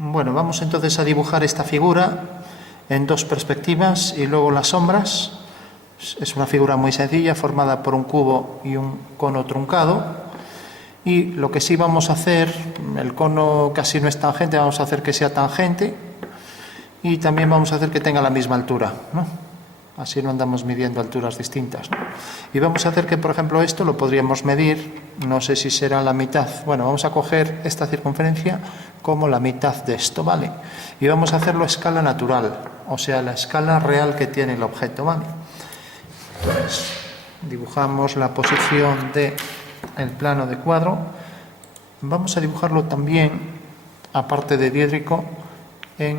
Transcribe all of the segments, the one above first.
Bueno, vamos entonces a dibujar esta figura en dos perspectivas y luego las sombras. Es una figura muy sencilla, formada por un cubo y un cono truncado. Y lo que sí vamos a hacer, el cono casi no es tangente, vamos a hacer que sea tangente. Y también vamos a hacer que tenga la misma altura, ¿no? Así no andamos midiendo alturas distintas, ¿no? Y vamos a hacer que, por ejemplo, esto lo podríamos medir, no sé si será la mitad. Bueno, vamos a coger esta circunferencia como la mitad de esto, ¿vale? Y vamos a hacerlo a escala natural, o sea, la escala real que tiene el objeto, ¿vale? Entonces, dibujamos la posición del plano de cuadro. Vamos a dibujarlo también, aparte de diédrico, en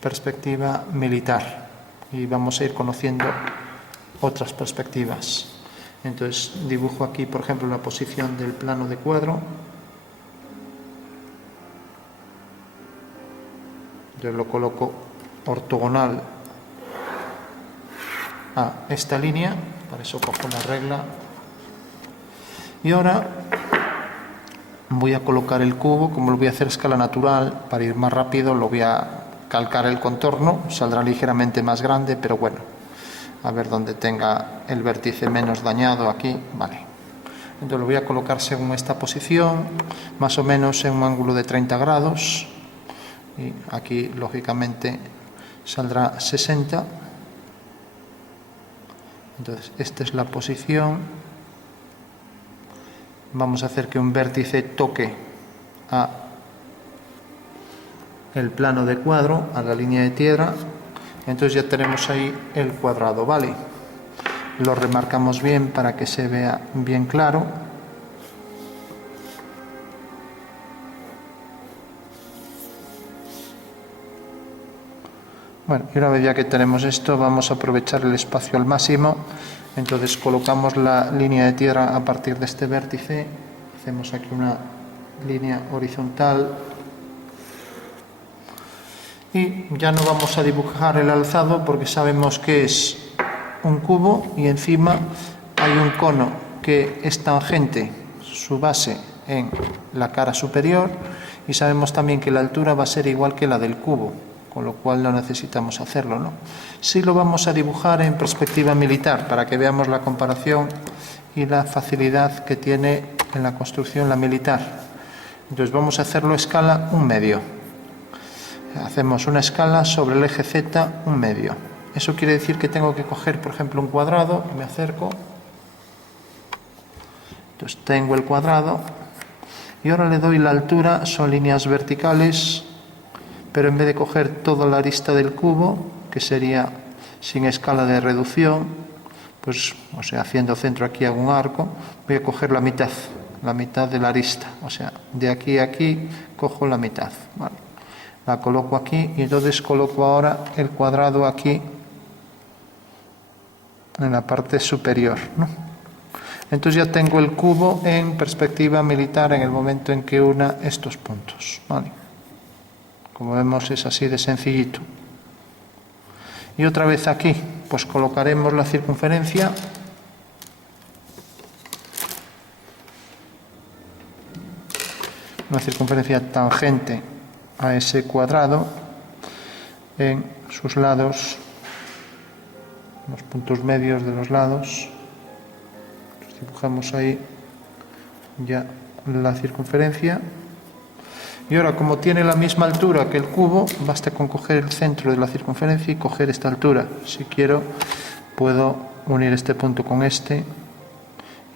perspectiva militar. Y vamos a ir conociendo otras perspectivas. Entonces dibujo aquí, por ejemplo, la posición del plano de cuadro. Yo lo coloco ortogonal a esta línea, para eso cojo una regla. Y ahora voy a colocar el cubo, como lo voy a hacer a escala natural, para ir más rápido lo voy a calcar el contorno, saldrá ligeramente más grande, pero bueno, a ver dónde tenga el vértice menos dañado aquí, vale. Entonces lo voy a colocar según esta posición, más o menos en un ángulo de 30 grados, y aquí lógicamente saldrá 60. Entonces esta es la posición. Vamos a hacer que un vértice toque a el plano de cuadro, a la línea de tierra. Entonces ya tenemos ahí el cuadrado, ¿vale? Lo remarcamos bien para que se vea bien claro. Bueno, y una vez ya que tenemos esto, vamos a aprovechar el espacio al máximo. Entonces colocamos la línea de tierra a partir de este vértice. Hacemos aquí una línea horizontal. Y ya no vamos a dibujar el alzado porque sabemos que es un cubo y encima hay un cono que es tangente, su base en la cara superior, y sabemos también que la altura va a ser igual que la del cubo, con lo cual no necesitamos hacerlo, ¿no? Sí lo vamos a dibujar en perspectiva militar para que veamos la comparación y la facilidad que tiene en la construcción la militar. Entonces vamos a hacerlo a escala 1/2. Hacemos una escala sobre el eje Z 1/2. Eso quiere decir que tengo que coger, por ejemplo, un cuadrado, y me acerco. Entonces tengo el cuadrado y ahora le doy la altura, son líneas verticales, pero en vez de coger toda la arista del cubo, que sería sin escala de reducción, pues, o sea, haciendo centro aquí hago un arco, voy a coger la mitad de la arista, o sea, de aquí a aquí cojo la mitad, ¿vale? La coloco aquí y entonces coloco ahora el cuadrado aquí en la parte superior, ¿no? Entonces ya tengo el cubo en perspectiva militar en el momento en que una estos puntos, ¿vale? Como vemos es así de sencillito. Y otra vez aquí, pues colocaremos la circunferencia. Una circunferencia tangente a ese cuadrado en sus lados, los puntos medios de los lados. Entonces dibujamos ahí ya la circunferencia. Y ahora, como tiene la misma altura que el cubo, basta con coger el centro de la circunferencia y coger esta altura. Si quiero, puedo unir este punto con este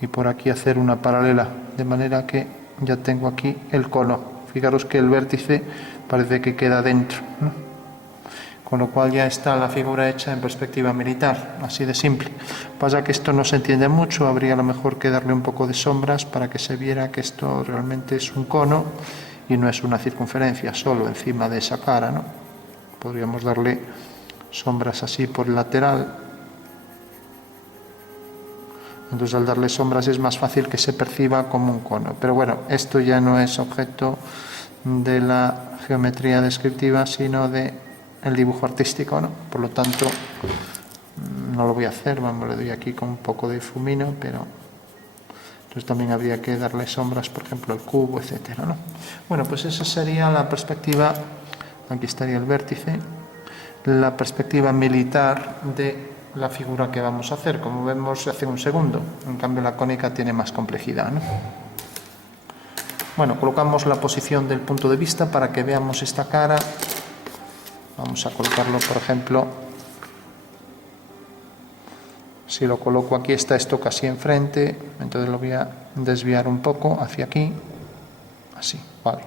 y por aquí hacer una paralela, de manera que ya tengo aquí el cono. Fijaros que el vértice parece que queda dentro, ¿no? Con lo cual ya está la figura hecha en perspectiva militar, así de simple. Pasa que esto no se entiende mucho, habría a lo mejor que darle un poco de sombras para que se viera que esto realmente es un cono y no es una circunferencia solo encima de esa cara, ¿no? Podríamos darle sombras así por el lateral. Entonces al darle sombras es más fácil que se perciba como un cono. Pero bueno, esto ya no es objeto de la geometría descriptiva, sino de el dibujo artístico, ¿no? Por lo tanto, no lo voy a hacer, vamos, le doy aquí con un poco de difumino, pero entonces también habría que darle sombras, por ejemplo, al cubo, etcétera, ¿no? Bueno, pues esa sería la perspectiva aquí estaría el vértice, la perspectiva militar de la figura que vamos a hacer, como vemos hace un segundo. En cambio la cónica tiene más complejidad, ¿no? Bueno, colocamos la posición del punto de vista para que veamos esta cara. Vamos a colocarlo, por ejemplo, si lo coloco aquí, está esto casi enfrente, entonces lo voy a desviar un poco hacia aquí, así, vale.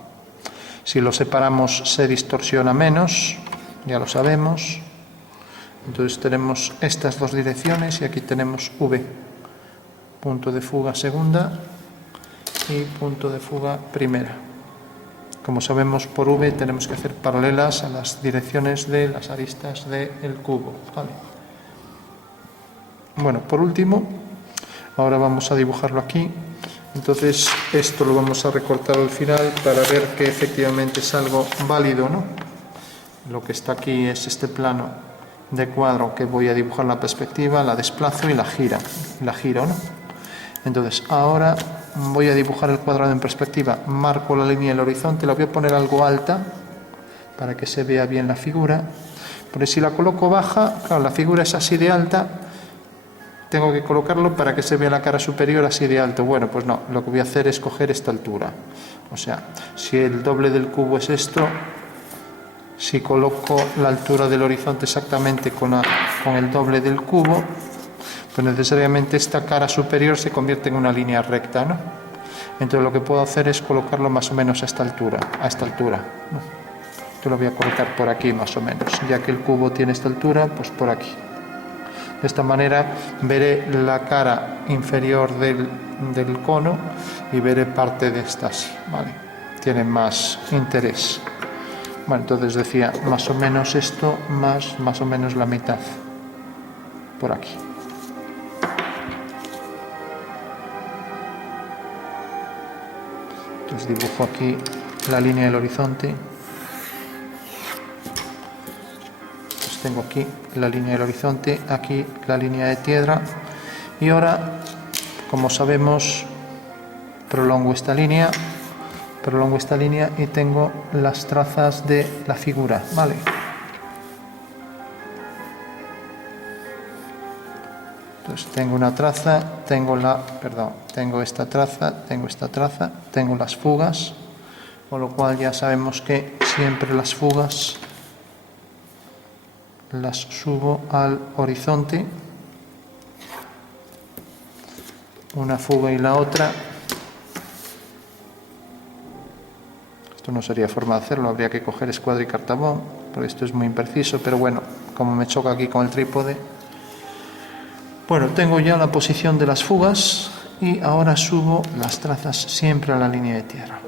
Si lo separamos se distorsiona menos, ya lo sabemos. Entonces tenemos estas dos direcciones y aquí tenemos V, punto de fuga segunda y punto de fuga primera. Como sabemos, por V tenemos que hacer paralelas a las direcciones de las aristas del cubo, ¿vale? Bueno, por último, ahora vamos a dibujarlo aquí. Entonces esto lo vamos a recortar al final para ver que efectivamente es algo válido, ¿no? Lo que está aquí es este plano de cuadro que voy a dibujar la perspectiva, la desplazo y la giro, ¿no? Entonces ahora voy a dibujar el cuadrado en perspectiva, marco la línea del horizonte, la voy a poner algo alta para que se vea bien la figura, porque si la coloco baja, claro, la figura es así de alta, tengo que colocarlo para que se vea la cara superior así de alto. Bueno, pues no, lo que voy a hacer es coger esta altura. O sea, si el doble del cubo es esto, si coloco la altura del horizonte exactamente con el doble del cubo, pues necesariamente esta cara superior se convierte en una línea recta, ¿no? Entonces lo que puedo hacer es colocarlo más o menos a esta altura, ¿no? Yo lo voy a colocar por aquí más o menos, ya que el cubo tiene esta altura, pues por aquí. De esta manera veré la cara inferior del cono y veré parte de estas, ¿vale? Tiene más interés. Bueno, entonces decía más o menos esto más o menos la mitad por aquí. Entonces dibujo aquí la línea del horizonte. Tengo aquí la línea del horizonte, aquí la línea de tierra y ahora, como sabemos, prolongo esta línea y tengo las trazas de la figura, ¿vale? Entonces tengo una traza, tengo esta traza, tengo las fugas, con lo cual ya sabemos que siempre las fugas las subo al horizonte, una fuga y la otra. Esto no sería forma de hacerlo, habría que coger escuadra y cartabón, porque esto es muy impreciso, pero bueno, como me choca aquí con el trípode. Bueno, tengo ya la posición de las fugas y ahora subo las trazas siempre a la línea de tierra.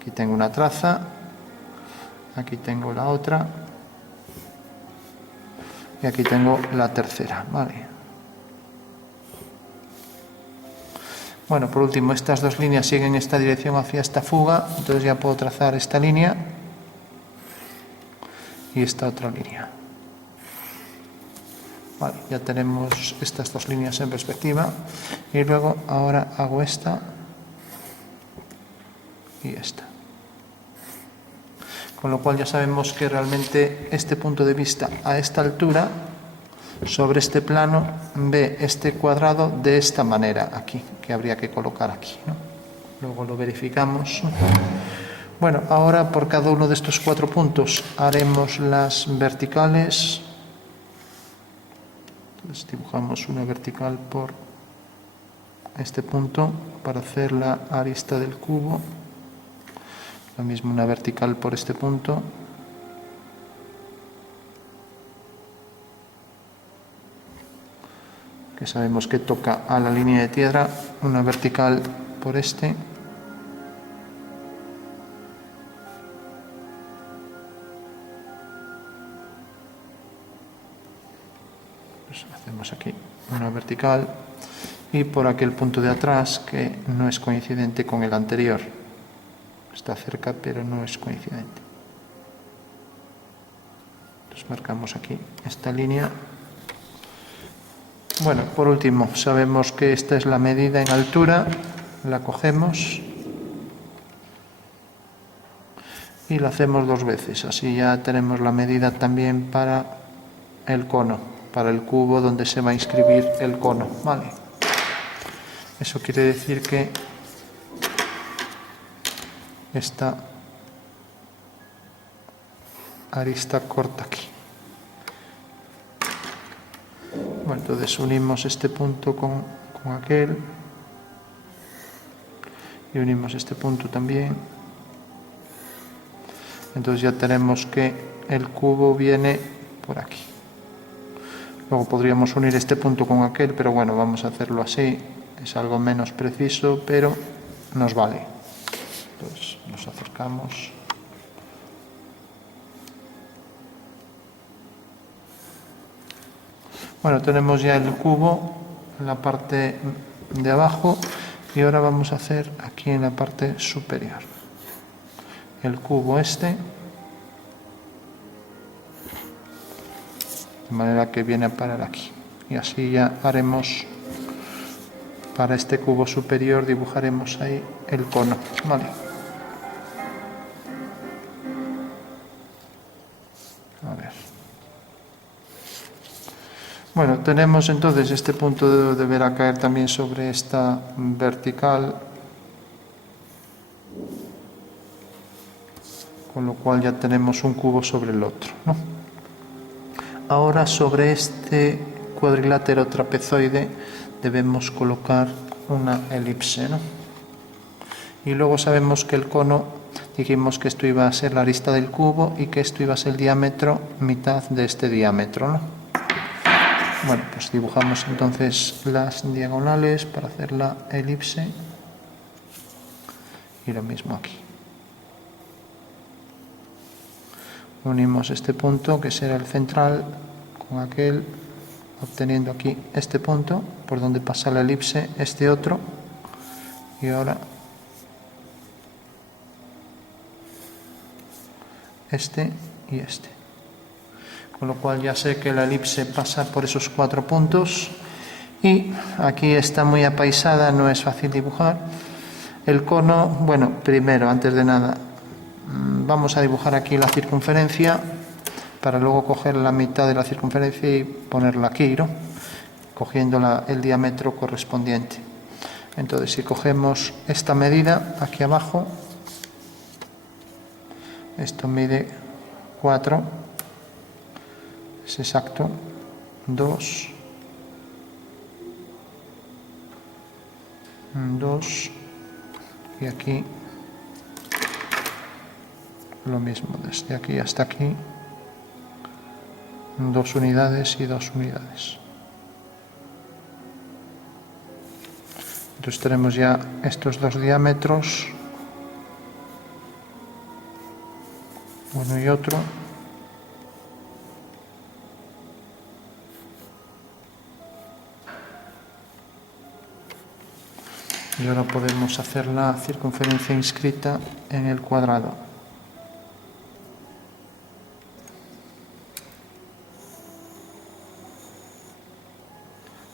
Aquí tengo una traza, aquí tengo la otra y aquí tengo la tercera, ¿vale? Bueno, por último, estas dos líneas siguen esta dirección hacia esta fuga, entonces ya puedo trazar esta línea y esta otra línea. Vale, ya tenemos estas dos líneas en perspectiva y luego ahora hago esta y esta. Con lo cual ya sabemos que realmente este punto de vista a esta altura, sobre este plano, ve este cuadrado de esta manera aquí, que habría que colocar aquí, ¿no? Luego lo verificamos. Bueno, ahora por cada uno de estos 4 puntos haremos las verticales. Entonces dibujamos una vertical por este punto para hacer la arista del cubo. Lo mismo una vertical por este punto. Que sabemos que toca a la línea de tierra, una vertical por este. Pues hacemos aquí una vertical y por aquel punto de atrás que no es coincidente con el anterior. Está cerca, pero no es coincidente. Entonces marcamos aquí esta línea. Bueno, por último, sabemos que esta es la medida en altura, la cogemos y lo hacemos 2 veces. Así ya tenemos la medida también para el cono, para el cubo donde se va a inscribir el cono, ¿vale? Eso quiere decir que esta arista corta aquí. Bueno, entonces unimos este punto con aquel y unimos este punto también. Entonces ya tenemos que el cubo viene por aquí. Luego podríamos unir este punto con aquel, pero bueno, vamos a hacerlo así. Es algo menos preciso, pero nos vale. Entonces nos acercamos. Bueno, tenemos ya el cubo en la parte de abajo y ahora vamos a hacer aquí en la parte superior. El cubo este, de manera que viene a parar aquí. Y así ya haremos, para este cubo superior dibujaremos ahí el cono, ¿vale? A ver. Bueno, tenemos entonces este punto deberá caer también sobre esta vertical, con lo cual ya tenemos un cubo sobre el otro, ¿no? Ahora sobre este cuadrilátero trapezoide debemos colocar una elipse, ¿no? Y luego sabemos que el cono, dijimos que esto iba a ser la arista del cubo y que esto iba a ser el diámetro, mitad de este diámetro, ¿no? Bueno, pues dibujamos entonces las diagonales para hacer la elipse y lo mismo aquí. Unimos este punto que será el central con aquel, obteniendo aquí este punto por donde pasa la elipse, este otro, y ahora este y este. Con lo cual ya sé que la elipse pasa por esos 4 puntos y aquí está muy apaisada, no es fácil dibujar. El cono, bueno, primero, antes de nada, vamos a dibujar aquí la circunferencia para luego coger la mitad de la circunferencia y ponerla aquí, ¿no? Cogiendo el diámetro correspondiente. Entonces, si cogemos esta medida aquí abajo, esto mide 4, es exacto, 2, 2, y aquí lo mismo, desde aquí hasta aquí, 2 unidades y 2 unidades. Entonces tenemos ya estos 2 diámetros, uno y otro. Y ahora podemos hacer la circunferencia inscrita en el cuadrado.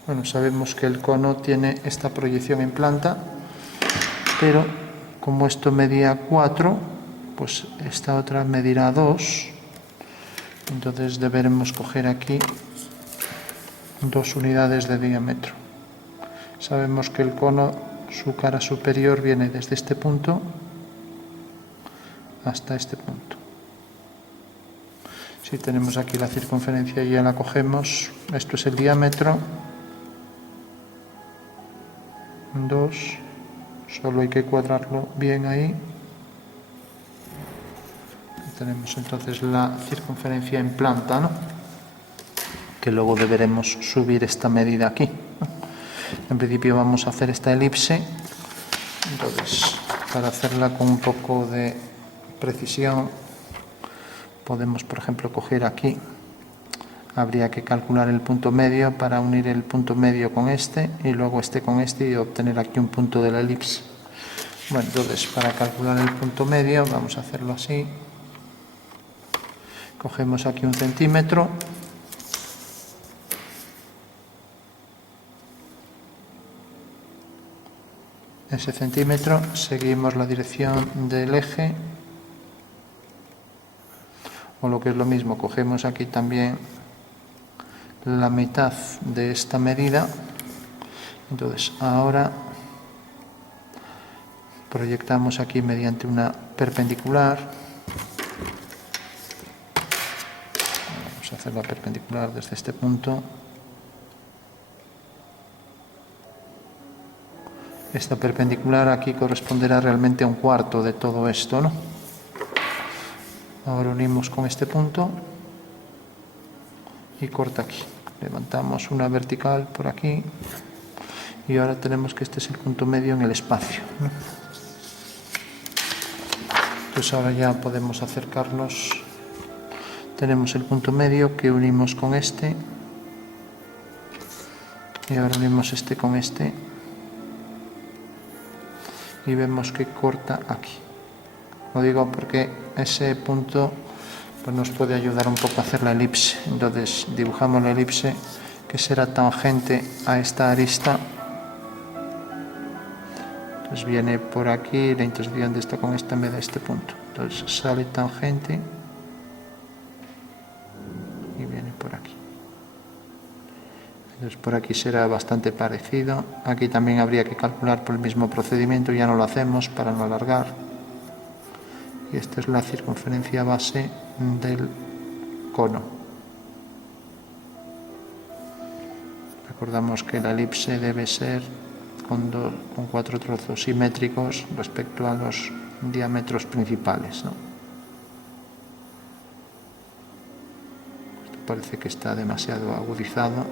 Bueno, sabemos que el cono tiene esta proyección en planta, pero como esto medía 4, pues esta otra medirá 2. Entonces deberemos coger aquí 2 unidades de diámetro. Sabemos que el cono, su cara superior viene desde este punto hasta este punto. Si tenemos aquí la circunferencia y ya la cogemos, esto es el diámetro, 2, solo hay que cuadrarlo bien ahí. Tenemos entonces la circunferencia en planta, ¿no? Que luego deberemos subir esta medida aquí. En principio vamos a hacer esta elipse, entonces para hacerla con un poco de precisión podemos, por ejemplo, coger aquí, habría que calcular el punto medio para unir el punto medio con este y luego este con este y obtener aquí un punto de la elipse. Bueno, entonces para calcular el punto medio vamos a hacerlo así. Cogemos aquí 1 centímetro. Ese centímetro, seguimos la dirección del eje o lo que es lo mismo, cogemos aquí también la mitad de esta medida. Entonces ahora proyectamos aquí mediante una perpendicular. Vamos a hacer la perpendicular desde este punto. Esta perpendicular aquí corresponderá realmente a un cuarto de todo esto, ¿no? Ahora unimos con este punto y corta aquí. Levantamos una vertical por aquí y ahora tenemos que este es el punto medio en el espacio, ¿no? Pues ahora ya podemos acercarnos. Tenemos el punto medio que unimos con este y ahora unimos este con este y vemos que corta aquí. Lo digo porque ese punto pues nos puede ayudar un poco a hacer la elipse. Entonces dibujamos la elipse que será tangente a esta arista. Entonces viene por aquí, la intersección de esta con esta me da este punto. Entonces sale tangente y viene por aquí. Entonces por aquí será bastante parecido. Aquí también habría que calcular por el mismo procedimiento, ya no lo hacemos para no alargar. Y esta es la circunferencia base del cono. Recordamos que la elipse debe ser con 4 trozos simétricos respecto a los diámetros principales, ¿no? Esto parece que está demasiado agudizado.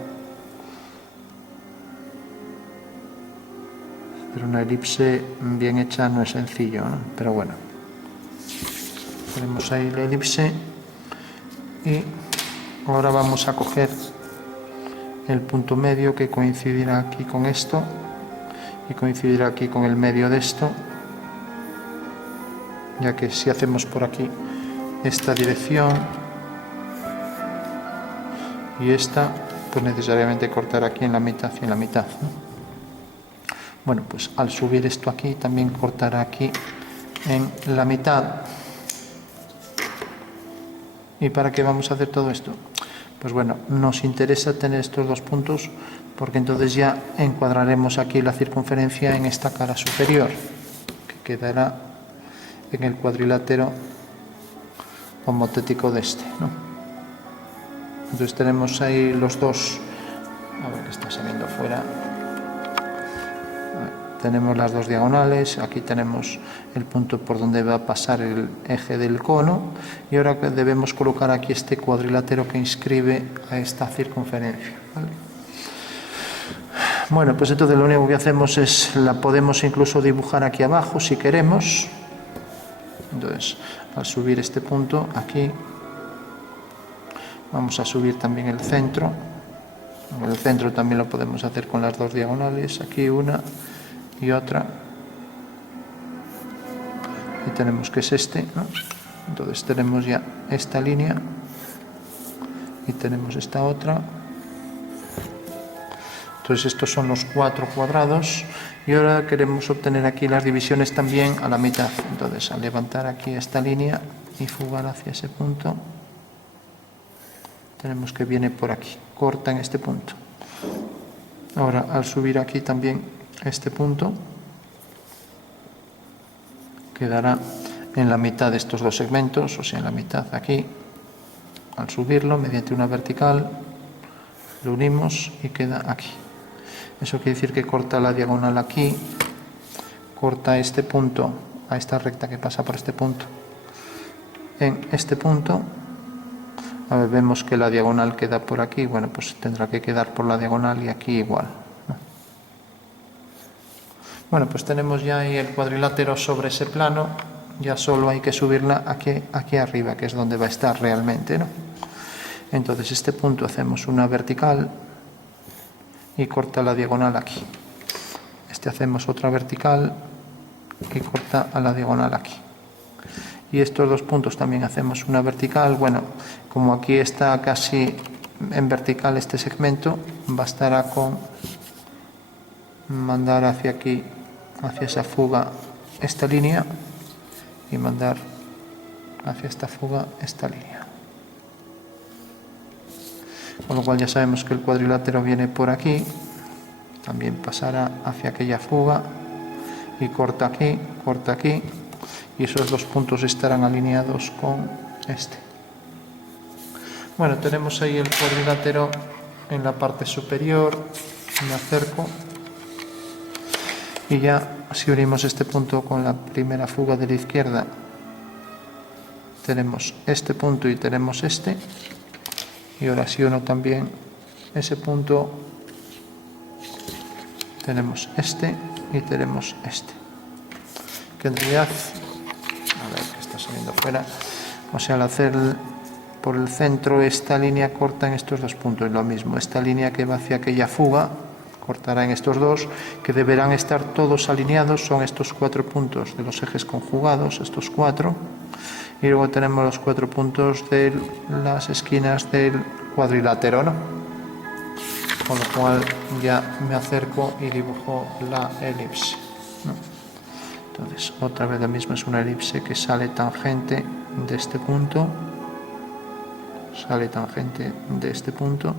Pero una elipse bien hecha no es sencillo, ¿no? Pero bueno. Tenemos ahí la elipse y ahora vamos a coger el punto medio que coincidirá aquí con esto y coincidirá aquí con el medio de esto, ya que si hacemos por aquí esta dirección y esta, pues necesariamente cortar aquí en la mitad y en la mitad, ¿no? Bueno, pues al subir esto aquí también cortará aquí en la mitad. ¿Y para qué vamos a hacer todo esto? Pues bueno, nos interesa tener estos dos puntos porque entonces ya encuadraremos aquí la circunferencia en esta cara superior, que quedará en el cuadrilátero homotético de este, ¿no? Entonces tenemos ahí los dos, a ver qué está saliendo fuera. Tenemos las dos diagonales, aquí tenemos el punto por donde va a pasar el eje del cono y ahora debemos colocar aquí este cuadrilátero que inscribe a esta circunferencia, ¿vale? Bueno, pues entonces lo único que hacemos es, la podemos incluso dibujar aquí abajo si queremos. Entonces, al subir este punto aquí, vamos a subir también el centro. El centro también lo podemos hacer con las dos diagonales, aquí una y otra, y tenemos que es este, ¿no? Entonces tenemos ya esta línea y tenemos esta otra. Entonces estos son los 4 cuadrados y ahora queremos obtener aquí las divisiones también a la mitad. Entonces al levantar aquí esta línea y fugar hacia ese punto, tenemos que viene por aquí, corta en este punto. Ahora al subir aquí también este punto quedará en la mitad de estos dos segmentos, o sea, en la mitad aquí. Al subirlo mediante una vertical lo unimos y queda aquí. Eso quiere decir que corta la diagonal aquí, corta este punto a esta recta que pasa por este punto. En este punto, a ver, vemos que la diagonal queda por aquí, bueno, pues tendrá que quedar por la diagonal y aquí igual, ¿no? Bueno, pues tenemos ya ahí el cuadrilátero sobre ese plano, ya solo hay que subirla aquí arriba, que es donde va a estar realmente, ¿no? Entonces este punto hacemos una vertical y corta la diagonal aquí. Este hacemos otra vertical y corta a la diagonal aquí. Y estos dos puntos también hacemos una vertical. Bueno, como aquí está casi en vertical este segmento, bastará con mandar hacia aquí, hacia esa fuga, esta línea y mandar hacia esta fuga esta línea. con lo cual ya sabemos que el cuadrilátero viene por aquí, también pasará hacia aquella fuga y corta aquí, y esos dos puntos estarán alineados con este. Bueno, tenemos ahí el cuadrilátero en la parte superior, me acerco, y ya si unimos este punto con la primera fuga de la izquierda, tenemos este punto y tenemos este, y ahora si uno también ese punto, tenemos este y tenemos este, que en realidad, a ver que está saliendo fuera, o sea, al hacer por el centro esta línea corta en estos dos puntos, lo mismo, esta línea que va hacia aquella fuga cortará en estos dos, que deberán estar todos alineados, son estos 4 puntos de los ejes conjugados, estos 4, y luego tenemos los 4 puntos de las esquinas del cuadrilátero, ¿no? Con lo cual ya me acerco y dibujo la elipse, ¿no? Entonces otra vez lo mismo, es una elipse que sale tangente de este punto, sale tangente de este punto,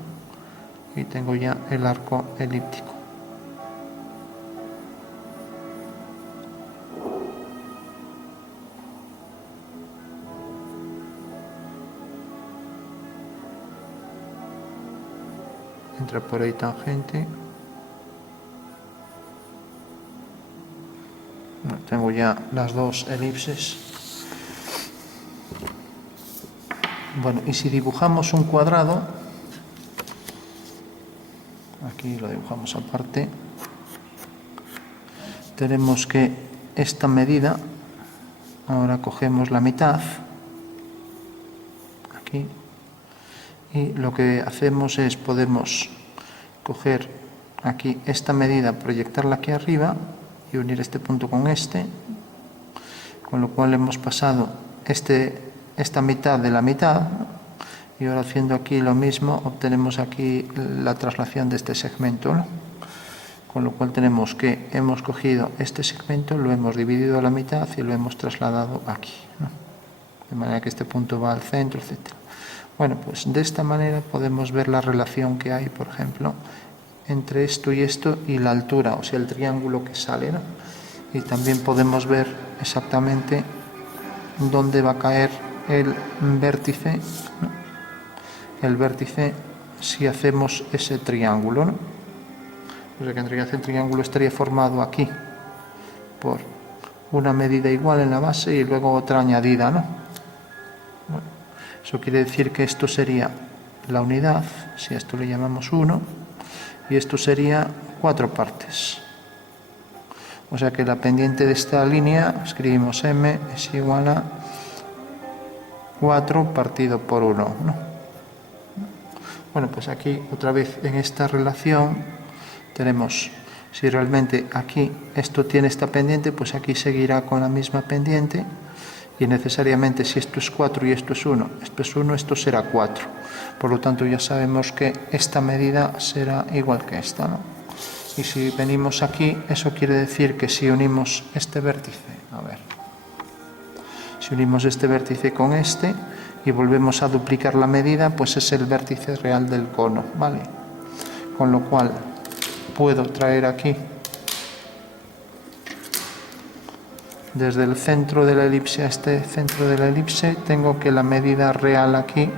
y tengo ya el arco elíptico. Entra por ahí tangente. Bueno, tengo ya las dos elipses. Bueno, y si dibujamos un cuadrado, aquí lo dibujamos aparte, tenemos que esta medida, ahora cogemos la mitad, aquí, y lo que hacemos es, podemos coger aquí esta medida, proyectarla aquí arriba y unir este punto con este, con lo cual hemos pasado esta mitad de la mitad, y ahora haciendo aquí lo mismo obtenemos aquí la traslación de este segmento, ¿no? Con lo cual tenemos que hemos cogido este segmento, lo hemos dividido a la mitad y lo hemos trasladado aquí, ¿no? De manera que este punto va al centro, etc. Bueno, pues de esta manera podemos ver la relación que hay, por ejemplo, entre esto y la altura, o sea, el triángulo que sale, ¿no? Y también podemos ver exactamente dónde va a caer el vértice, ¿no? El vértice si hacemos ese triángulo, ¿no? O sea que en realidad el triángulo estaría formado aquí por una medida igual en la base y luego otra añadida, ¿no? Bueno, eso quiere decir que esto sería la unidad, si a esto le llamamos 1, y esto sería 4 partes. O sea que la pendiente de esta línea, escribimos m es igual a 4 partido por 1, ¿no? Bueno, pues aquí otra vez en esta relación tenemos, si realmente aquí esto tiene esta pendiente, pues aquí seguirá con la misma pendiente, y necesariamente si esto es 4 y esto es 1, esto será 4. Por lo tanto ya sabemos que esta medida será igual que esta, ¿no? Y si venimos aquí, eso quiere decir que si unimos este vértice, a ver, si unimos este vértice con este y volvemos a duplicar la medida, pues es el vértice real del cono, ¿vale? Con lo cual puedo traer aquí, desde el centro de la elipse a este centro de la elipse, tengo que la medida real aquí,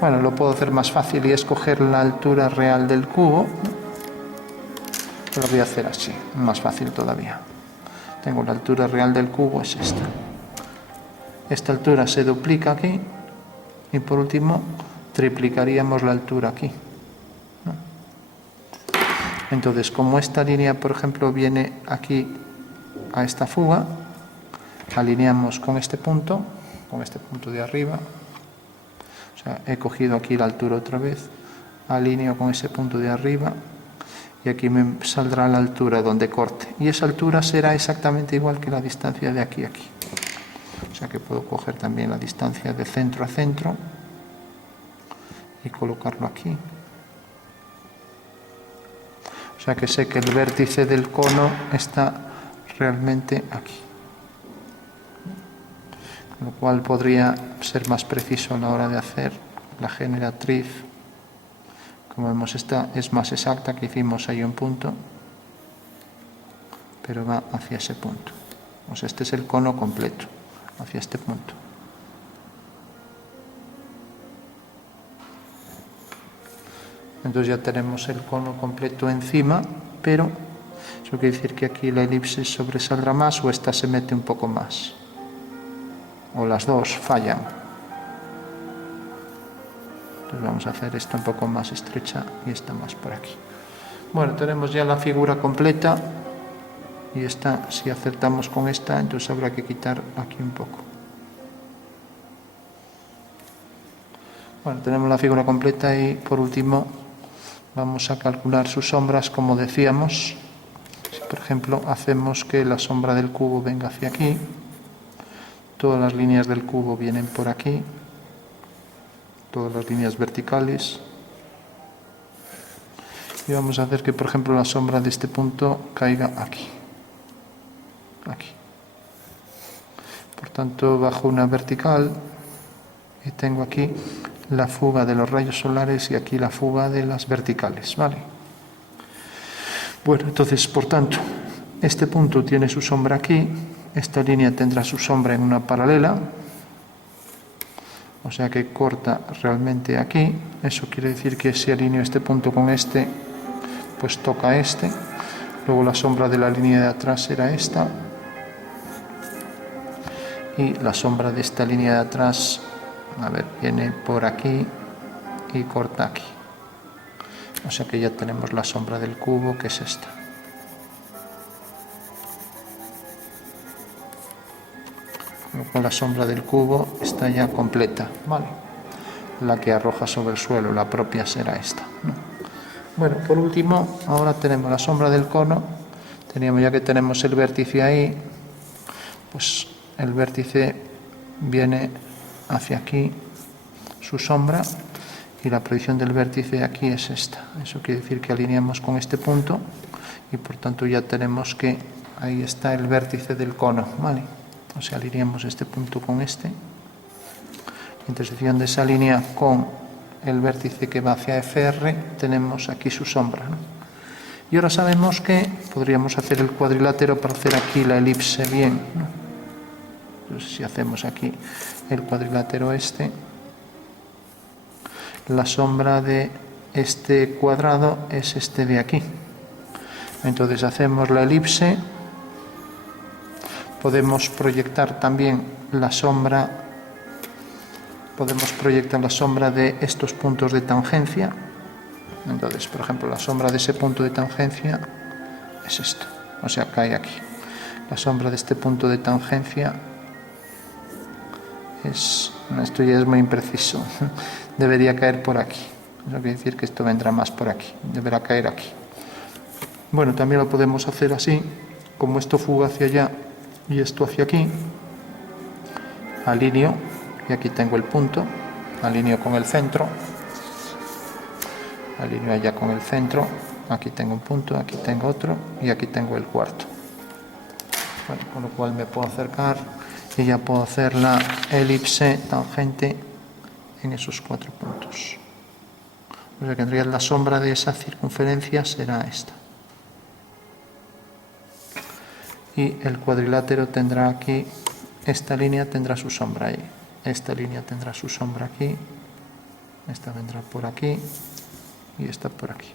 bueno, lo puedo hacer más fácil y escoger la altura real del cubo, lo voy a hacer así, más fácil todavía. Tengo la altura real del cubo, es esta. Esta altura se duplica aquí y por último triplicaríamos la altura aquí, ¿no? Entonces, como esta línea, por ejemplo, viene aquí a esta fuga, alineamos con este punto de arriba, o sea, he cogido aquí la altura otra vez, alineo con ese punto de arriba y aquí me saldrá la altura donde corte, y esa altura será exactamente igual que la distancia de aquí a aquí. O sea que puedo coger también la distancia de centro a centro y colocarlo aquí. O sea que sé que el vértice del cono está realmente aquí. Con lo cual podría ser más preciso a la hora de hacer la generatriz Como vemos, esta es más exacta, que hicimos ahí un punto, pero va hacia ese punto. O sea, este es el cono completo, hacia este punto. Entonces ya tenemos el cono completo encima, pero eso quiere decir que aquí la elipse sobresaldrá más o esta se mete un poco más. O las dos fallan. Entonces vamos a hacer esta un poco más estrecha y esta más por aquí. Bueno, tenemos ya la figura completa y esta, si acertamos con esta, entonces habrá que quitar aquí un poco. Bueno, tenemos la figura completa y por último vamos a calcular sus sombras, como decíamos. Si por ejemplo hacemos que la sombra del cubo venga hacia aquí, todas las líneas del cubo vienen por aquí, todas las líneas verticales, y vamos a hacer que por ejemplo la sombra de este punto caiga aquí. Por tanto, bajo una vertical y tengo aquí la fuga de los rayos solares y aquí la fuga de las verticales, ¿vale? Bueno, entonces, por tanto, este punto tiene su sombra aquí, esta línea tendrá su sombra en una paralela, o sea que corta realmente aquí. Eso quiere decir que si alineo este punto con este, pues toca este. Luego la sombra de la línea de atrás será esta, y la sombra de esta línea de atrás, a ver, viene por aquí y corta aquí. O sea que ya tenemos la sombra del cubo, que es esta. Con la sombra del cubo está ya completa, ¿vale? La que arroja sobre el suelo, la propia será esta, ¿no? Bueno, por último, ahora tenemos la sombra del cono. Ya que tenemos el vértice ahí, pues el vértice viene hacia aquí, su sombra, y la proyección del vértice aquí es esta. Eso quiere decir que alineamos con este punto y por tanto ya tenemos que ahí está el vértice del cono, ¿vale? O sea, alineamos este punto con este. La intersección de esa línea con el vértice que va hacia FR, tenemos aquí su sombra, ¿no? Y ahora sabemos que podríamos hacer el cuadrilátero para hacer aquí la elipse bien, ¿no? Entonces, si hacemos aquí el cuadrilátero este, la sombra de este cuadrado es este de aquí. Entonces hacemos la elipse, podemos proyectar también la sombra, de estos puntos de tangencia. Entonces, por ejemplo, la sombra de ese punto de tangencia es esto, o sea, cae aquí. La sombra de este punto de tangencia esto ya es muy impreciso, debería caer por aquí. Eso quiere decir que esto vendrá más por aquí, deberá caer aquí. Bueno, también lo podemos hacer así, como esto fuga hacia allá y esto hacia aquí. Alineo, y aquí tengo el punto, alineo con el centro, alineo allá con el centro, aquí tengo un punto, aquí tengo otro y aquí tengo el cuarto. Bueno, con lo cual me puedo acercar y ya puedo hacer la elipse tangente en esos 4 puntos. O sea que en realidad la sombra de esa circunferencia será esta. Y el cuadrilátero tendrá aquí, esta línea tendrá su sombra ahí, esta línea tendrá su sombra aquí, esta vendrá por aquí y esta por aquí.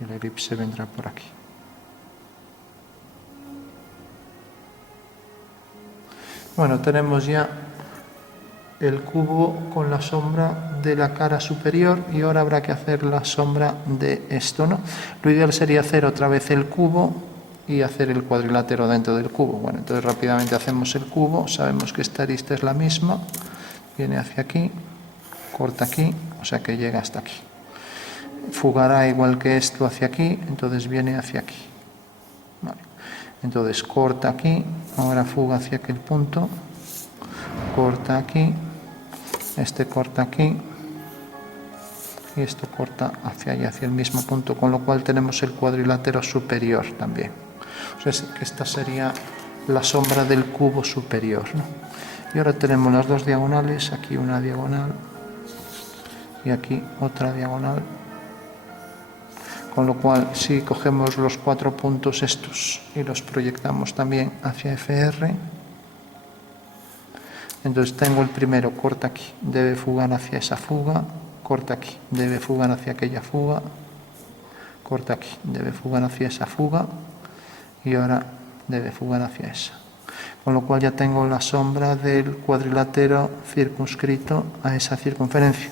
Y la elipse vendrá por aquí. Bueno, tenemos ya el cubo con la sombra de la cara superior y ahora habrá que hacer la sombra de esto, ¿no? Lo ideal sería hacer otra vez el cubo y hacer el cuadrilátero dentro del cubo. Bueno, entonces rápidamente hacemos el cubo, sabemos que esta arista es la misma, viene hacia aquí, corta aquí, o sea que llega hasta aquí. Fugará igual que esto hacia aquí, entonces viene hacia aquí. Vale. Entonces corta aquí, ahora fuga hacia aquel punto, corta aquí, este corta aquí y esto corta hacia allá, hacia el mismo punto, con lo cual tenemos el cuadrilátero superior también. O sea que esta sería la sombra del cubo superior, ¿no? Y ahora tenemos las dos diagonales, aquí una diagonal y aquí otra diagonal, con lo cual si cogemos los 4 puntos estos y los proyectamos también hacia FR, entonces tengo el primero, corta aquí, debe fugar hacia esa fuga, corta aquí, debe fugar hacia aquella fuga, corta aquí, debe fugar hacia esa fuga y ahora debe fugar hacia esa. Con lo cual ya tengo la sombra del cuadrilátero circunscrito a esa circunferencia.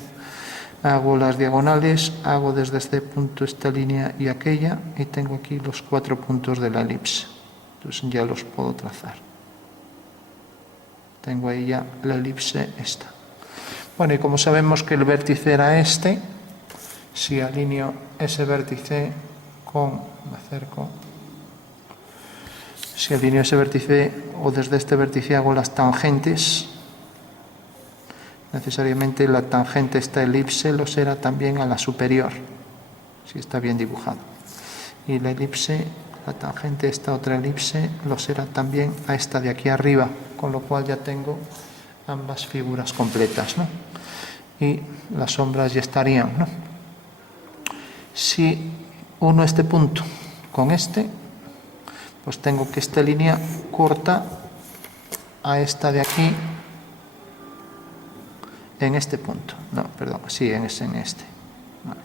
Hago las diagonales, hago desde este punto esta línea y aquella, y tengo aquí los 4 puntos de la elipse. Entonces ya los puedo trazar. Tengo ahí ya la elipse esta. Bueno, y como sabemos que el vértice era este, si alineo ese vértice con, me acerco, si alineo ese vértice o desde este vértice hago las tangentes, necesariamente la tangente esta elipse lo será también a la superior, si está bien dibujado. Y la elipse, la tangente esta otra elipse, lo será también a esta de aquí arriba, con lo cual ya tengo ambas figuras completas, ¿no? Y las sombras ya estarían, ¿no? Si uno este punto con este, pues tengo que esta línea corta a esta de aquí en este punto. No, perdón, sí, en este. Vale.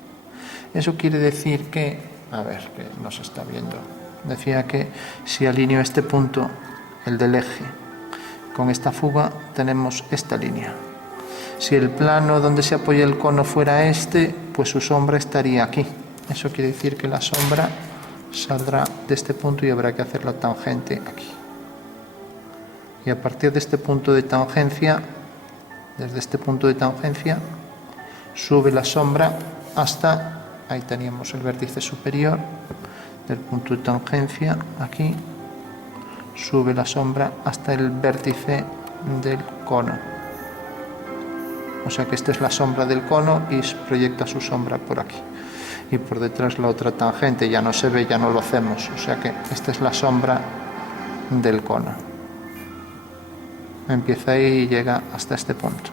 Eso quiere decir que, a ver, que no se está viendo. Decía que si alineo este punto, el del eje, con esta fuga, tenemos esta línea. Si el plano donde se apoya el cono fuera este, pues su sombra estaría aquí. Eso quiere decir que la sombra saldrá de este punto y habrá que hacer la tangente aquí. Y a partir de este punto de tangencia, desde este punto de tangencia, sube la sombra hasta, ahí teníamos el vértice superior, del punto de tangencia, aquí, sube la sombra hasta el vértice del cono. O sea que esta es la sombra del cono y proyecta su sombra por aquí. Y por detrás la otra tangente, ya no se ve, ya no lo hacemos. O sea que esta es la sombra del cono. Empieza ahí y llega hasta este punto.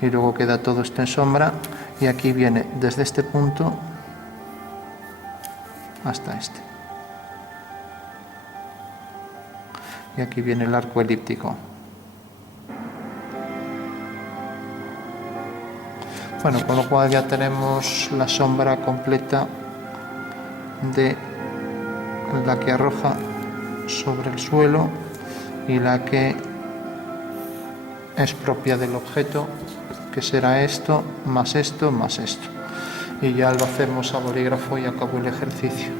Y luego queda todo esto en sombra y aquí viene desde este punto hasta este. Y aquí viene el arco elíptico. Bueno, con lo cual ya tenemos la sombra completa de la que arroja sobre el suelo y la que es propia del objeto, que será esto, más esto, más esto. Y ya lo hacemos a bolígrafo y acabo el ejercicio.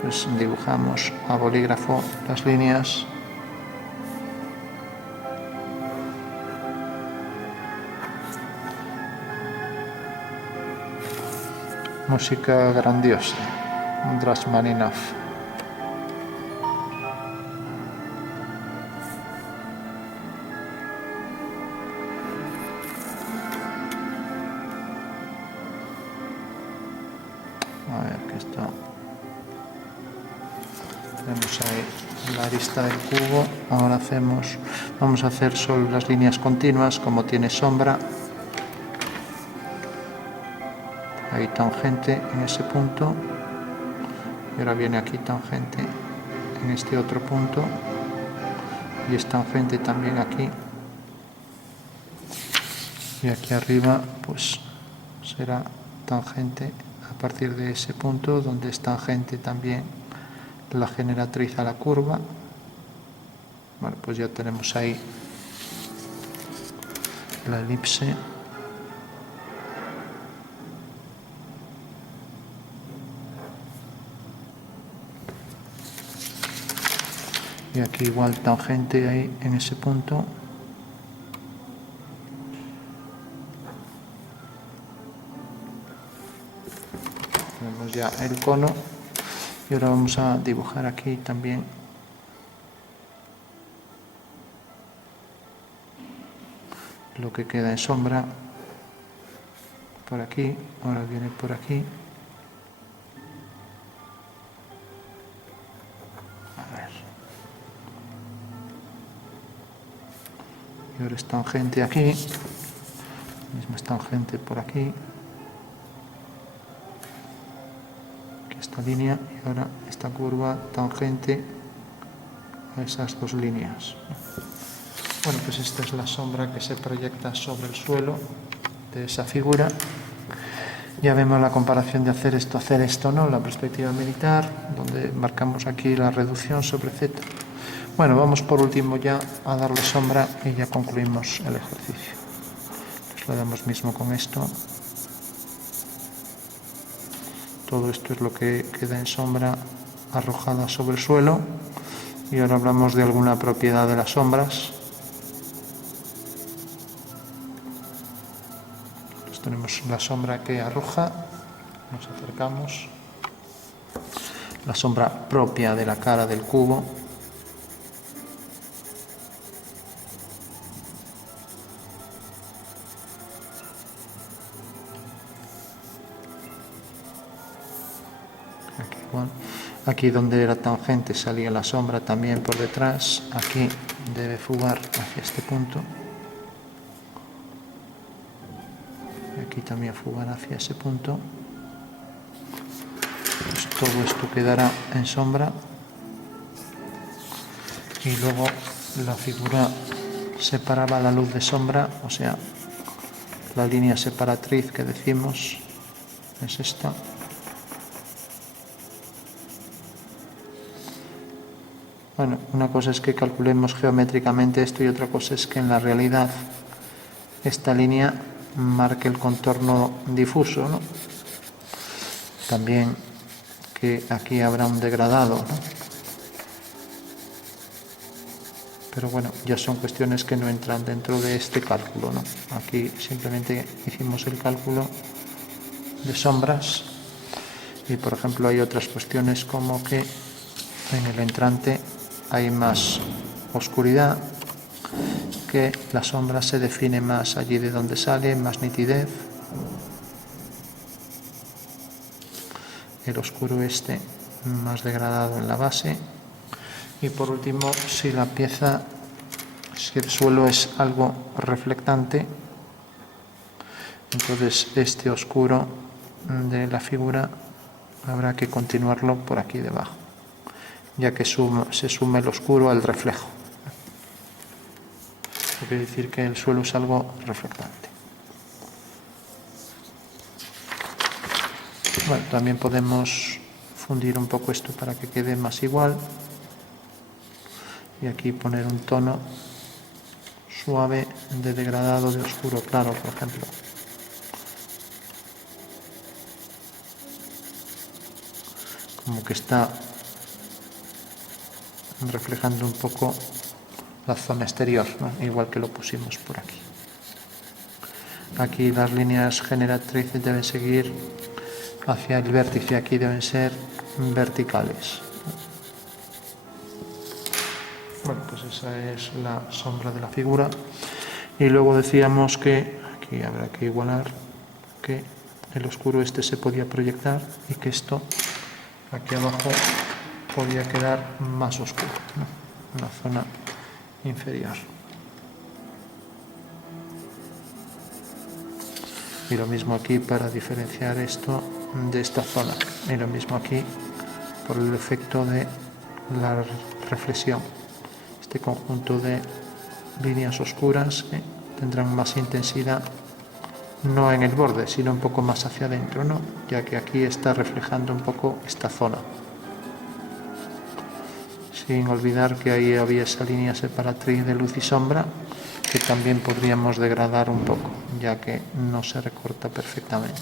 Pues dibujamos a bolígrafo las líneas. Música grandiosa, Rachmaninoff. A ver, que esto. Tenemos ahí la arista del cubo. Ahora vamos a hacer solo las líneas continuas, como tiene sombra. Hay tangente en ese punto y ahora viene aquí tangente en este otro punto y es tangente también aquí, y aquí arriba pues será tangente a partir de ese punto donde es tangente también la generatriz a la curva. Bueno, pues ya tenemos ahí la elipse. Y aquí igual tangente ahí en ese punto. Tenemos ya el cono y ahora vamos a dibujar aquí también lo que queda en sombra por aquí. Ahora viene por aquí. y ahora es tangente aquí, misma es tangente por aquí, esta línea, y ahora esta curva tangente a esas dos líneas. Bueno, pues esta es la sombra que se proyecta sobre el suelo de esa figura. Ya vemos la comparación de hacer esto, ¿no? La perspectiva militar, donde marcamos aquí la reducción sobre Z. Bueno, vamos por último ya a darle sombra y ya concluimos el ejercicio. Pues lo damos mismo con esto. Todo esto es lo que queda en sombra arrojada sobre el suelo. Y ahora hablamos de alguna propiedad de las sombras. Pues tenemos la sombra que arroja, nos acercamos, la sombra propia de la cara del cubo. Aquí igual. Aquí donde era tangente salía la sombra también por detrás, aquí debe fugar hacia este punto. Aquí también fugar hacia ese punto. Pues todo esto quedará en sombra. Y luego la figura separaba la luz de sombra, o sea, la línea separatriz que decimos es esta. Bueno, una cosa es que calculemos geométricamente esto y otra cosa es que en la realidad esta línea marque el contorno difuso, ¿no? También que aquí habrá un degradado, ¿no? Pero bueno, ya son cuestiones que no entran dentro de este cálculo, ¿no? Aquí simplemente hicimos el cálculo de sombras y por ejemplo hay otras cuestiones como que en el entrante hay más oscuridad, que la sombra se define más allí de donde sale, más nitidez. El oscuro este más degradado en la base. Y por último, si la pieza, si el suelo es algo reflectante, entonces este oscuro de la figura habrá que continuarlo por aquí debajo, ya que se sume el oscuro al reflejo. Eso quiere decir que el suelo es algo reflectante. Bueno, también podemos fundir un poco esto para que quede más igual. Y aquí poner un tono suave de degradado de oscuro claro, por ejemplo. Como que está reflejando un poco la zona exterior, ¿no? Igual que lo pusimos por aquí. Aquí las líneas generatrices deben seguir hacia el vértice, aquí deben ser verticales. Bueno, pues esa es la sombra de la figura. Y luego decíamos que, aquí habrá que igualar, que el oscuro este se podía proyectar y que esto, aquí abajo, podía quedar más oscuro, ¿no? En la zona inferior. Y lo mismo aquí para diferenciar esto de esta zona. Y lo mismo aquí por el efecto de la reflexión. Este conjunto de líneas oscuras que tendrán más intensidad no en el borde, sino un poco más hacia adentro, ¿no? Ya que aquí está reflejando un poco esta zona. Sin olvidar que ahí había esa línea separatriz de luz y sombra que también podríamos degradar un poco, ya que no se recorta perfectamente.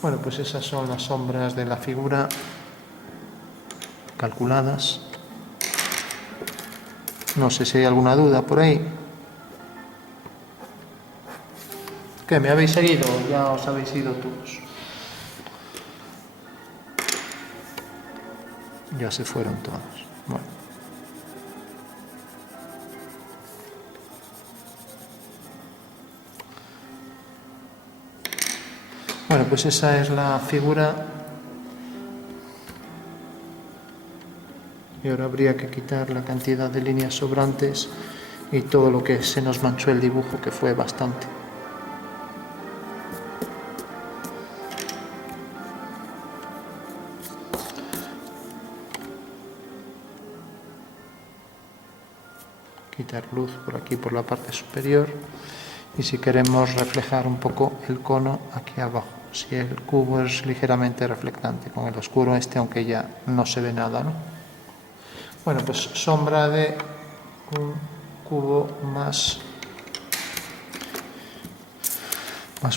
Bueno, pues esas son las sombras de la figura calculadas. No sé si hay alguna duda por ahí. ¿Qué, me habéis seguido o ya os habéis ido todos? Ya se fueron todos. Bueno. Bueno, pues esa es la figura Y ahora habría que quitar la cantidad de líneas sobrantes y todo lo que se nos manchó el dibujo, que fue bastante. Quitar luz por aquí, por la parte superior. Y si queremos reflejar un poco el cono aquí abajo, si el cubo es ligeramente reflectante con el oscuro este, aunque ya no se ve nada, ¿no? Bueno, pues sombra de un cubo más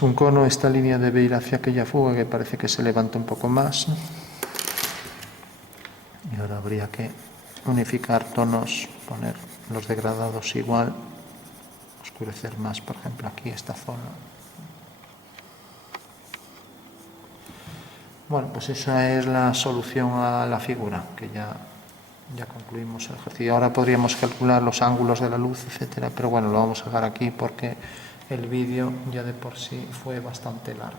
un cono. Esta línea debe ir hacia aquella fuga que parece que se levanta un poco más, ¿no? Y ahora habría que unificar tonos, poner los degradados igual, oscurecer más, por ejemplo, aquí esta zona. Bueno, pues esa es la solución a la figura, que ya concluimos el ejercicio. Ahora podríamos calcular los ángulos de la luz, etcétera, pero bueno, lo vamos a dejar aquí porque el vídeo ya de por sí fue bastante largo.